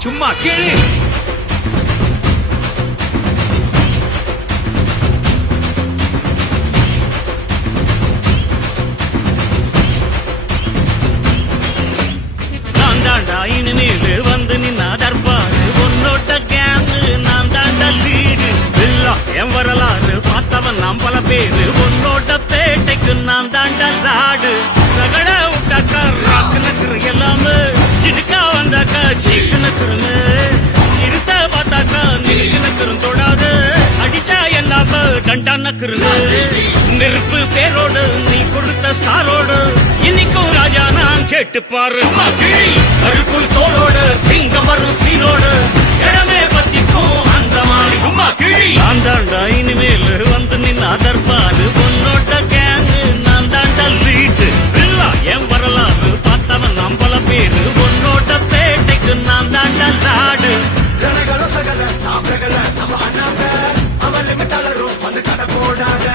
சும்மா கேளு. நான் தாண்டா இனிமேலு வந்து நின்னா தர்பாரு உன்னோட கேங்கு நான் தாண்டா லீடு எல்லாம் என் வரலாறு பார்த்தவன் நாம் பல பேரு உன்னோட பேட்டைக்கு நான் தாண்டா லாடு ரகட விட்டாக்கா ராக்குனக்குரு எல்லாமே சிடுக்கா வந்தாக்கா சீக்குனக்குருன்னு இருத்த பார்த்தாக்கா நீக்குனக்குரும் தொடாது அடிச்சா எல்லாம டண்டானக்குருன்னு நெருப்பு பேரோடு நீ கொடுத்த ஸ்டாரோடு இன்னைக்கும் ராஜா நான் கேட்டு பாரு கருப்புள் தோளோடு சிங்கம் வரும் சீரோடு இடமே பத்திக்கும் அந்த மாதிரி சும்மா கிழி நான் தாண்டா இனிமேல் வந்து நின்னா தர்பாரு உன்னோட கேங்கு நான் தாண்டா லீட்டு இல்ல என் வரலாறு பார்த்தவன் நாம் பல பேரு உன்னோட பேட்டைக்கு நான் தாண்டா லாடு ரணகளோ சகல சாப்பிடல நம்ம அண்ணாங்க அவன் லிமிட்டாளரும் வந்து கடை போடாத